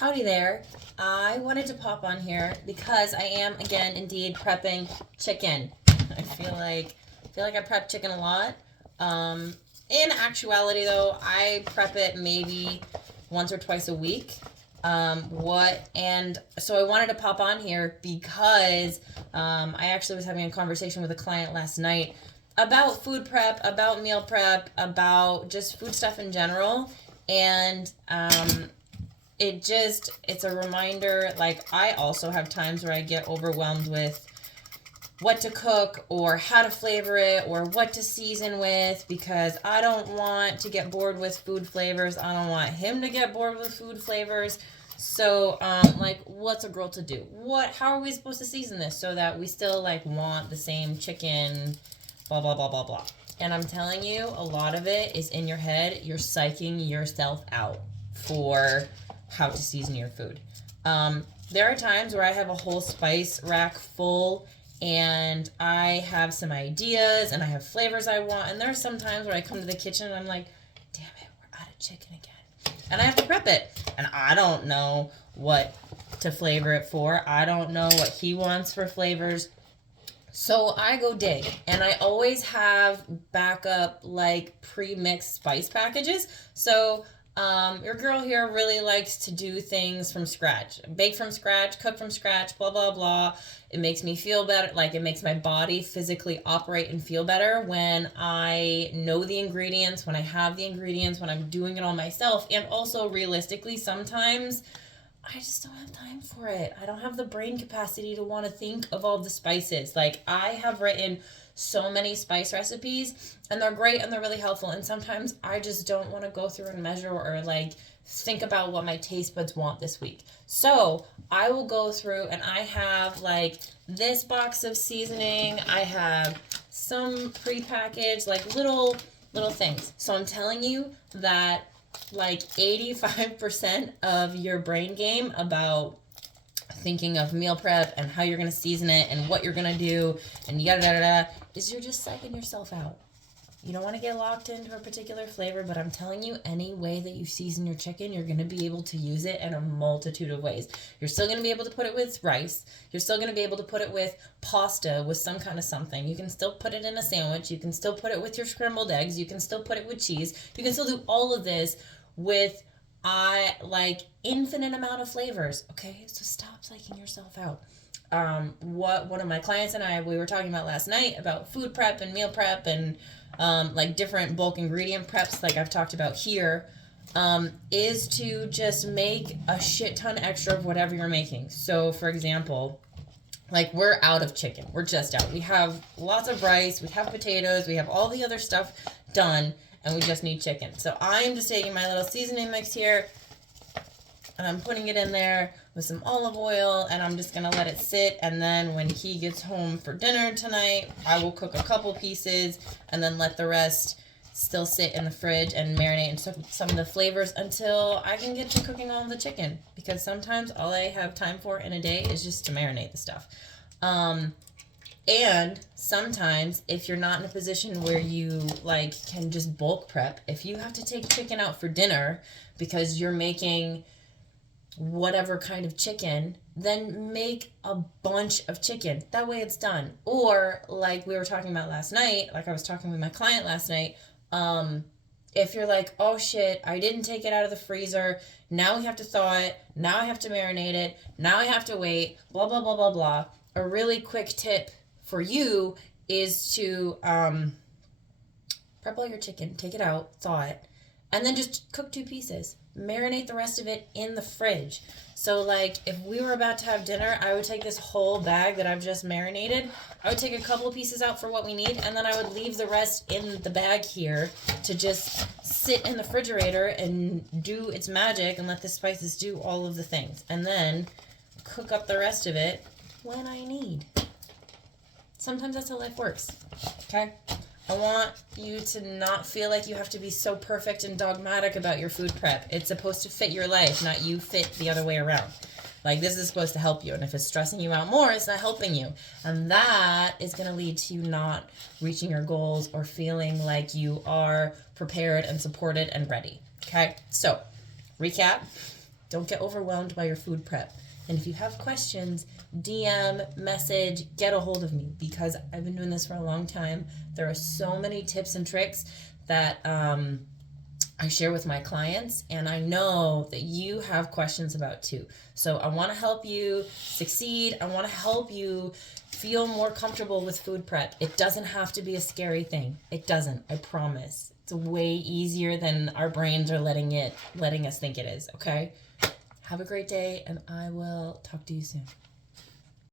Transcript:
Howdy there. I wanted to pop on here because I am again indeed prepping chicken. I feel like I prep chicken a lot. In actuality though, I prep it maybe once or twice a week. So I wanted to pop on here because I actually was having a conversation with a client last night about food prep, about meal prep, about just food stuff in general. And it's a reminder. Like, I also have times where I get overwhelmed with what to cook or how to flavor it or what to season with, because I don't want to get bored with food flavors. I don't want him to get bored with food flavors. So, what's a girl to do? How are we supposed to season this so that we still, want the same chicken, blah, blah, blah, blah, blah. And I'm telling you, a lot of it is in your head. You're psyching yourself out for how to season your food. There are times where I have a whole spice rack full and I have some ideas and I have flavors I want. And there are some times where I come to the kitchen and I'm like, damn it, we're out of chicken again. And I have to prep it. And I don't know what to flavor it for. I don't know what he wants for flavors. So I go dig, and I always have backup, pre-mixed spice packages. So your girl here really likes to do things from scratch. Bake from scratch, cook from scratch, blah, blah, blah. It makes me feel better. It makes my body physically operate and feel better when I know the ingredients, when I have the ingredients, when I'm doing it all myself. And also, realistically, sometimes I just don't have time for it. I don't have the brain capacity to want to think of all the spices. I have written so many spice recipes, and they're great and they're really helpful. And sometimes I just don't want to go through and measure or think about what my taste buds want this week. So I will go through and I have this box of seasoning. I have some prepackaged little things. So I'm telling you that 85% of your brain game about thinking of meal prep and how you're going to season it and what you're going to do and yada yada yada is you're just psyching yourself out. You don't want to get locked into a particular flavor, but I'm telling you, any way that you season your chicken, you're going to be able to use it in a multitude of ways. You're still going to be able to put it with rice. You're still going to be able to put it with pasta, with some kind of something. You can still put it in a sandwich. You can still put it with your scrambled eggs. You can still put it with cheese. You can still do all of this with infinite amount of flavors. Okay, so stop psyching yourself out. What one of my clients and we were talking about last night about food prep and meal prep and different bulk ingredient preps, like I've talked about here, is to just make a shit ton extra of whatever you're making. So, for example, we're out of chicken. We're just out. We have lots of rice. We have potatoes. We have all the other stuff done, and we just need chicken. So I'm just taking my little seasoning mix here, and I'm putting it in there with some olive oil, and I'm just going to let it sit. And then when he gets home for dinner tonight, I will cook a couple pieces and then let the rest still sit in the fridge and marinate in some of the flavors until I can get to cooking all of the chicken. Because sometimes all I have time for in a day is just to marinate the stuff. And sometimes if you're not in a position where you can just bulk prep, if you have to take chicken out for dinner because you're making whatever kind of chicken, then make a bunch of chicken. That way it's done. Or we were talking about last night, I was talking with my client last night, if you're oh shit, I didn't take it out of the freezer, now we have to thaw it, now I have to marinate it, now I have to wait, blah, blah, blah, blah, blah. A really quick tip for you is to prep all your chicken, take it out, thaw it, and then just cook 2 pieces. Marinate the rest of it in the fridge. So if we were about to have dinner, I would take this whole bag that I've just marinated. I would take a couple of pieces out for what we need, and then I would leave the rest in the bag here to just sit in the refrigerator and do its magic and let the spices do all of the things. And then cook up the rest of it when I need. Sometimes that's how life works. Okay? I want you to not feel like you have to be so perfect and dogmatic about your food prep. It's supposed to fit your life, not you fit the other way around. This is supposed to help you. And if it's stressing you out more, it's not helping you. And that is going to lead to you not reaching your goals or feeling like you are prepared and supported and ready. Okay? So, recap. Don't get overwhelmed by your food prep. And if you have questions, DM, message, get a hold of me, because I've been doing this for a long time. There are so many tips and tricks that I share with my clients, and I know that you have questions about too. So I want to help you succeed. I want to help you feel more comfortable with food prep. It doesn't have to be a scary thing. It doesn't, I promise. It's way easier than our brains are letting us think it is, okay? Have a great day, and I will talk to you soon.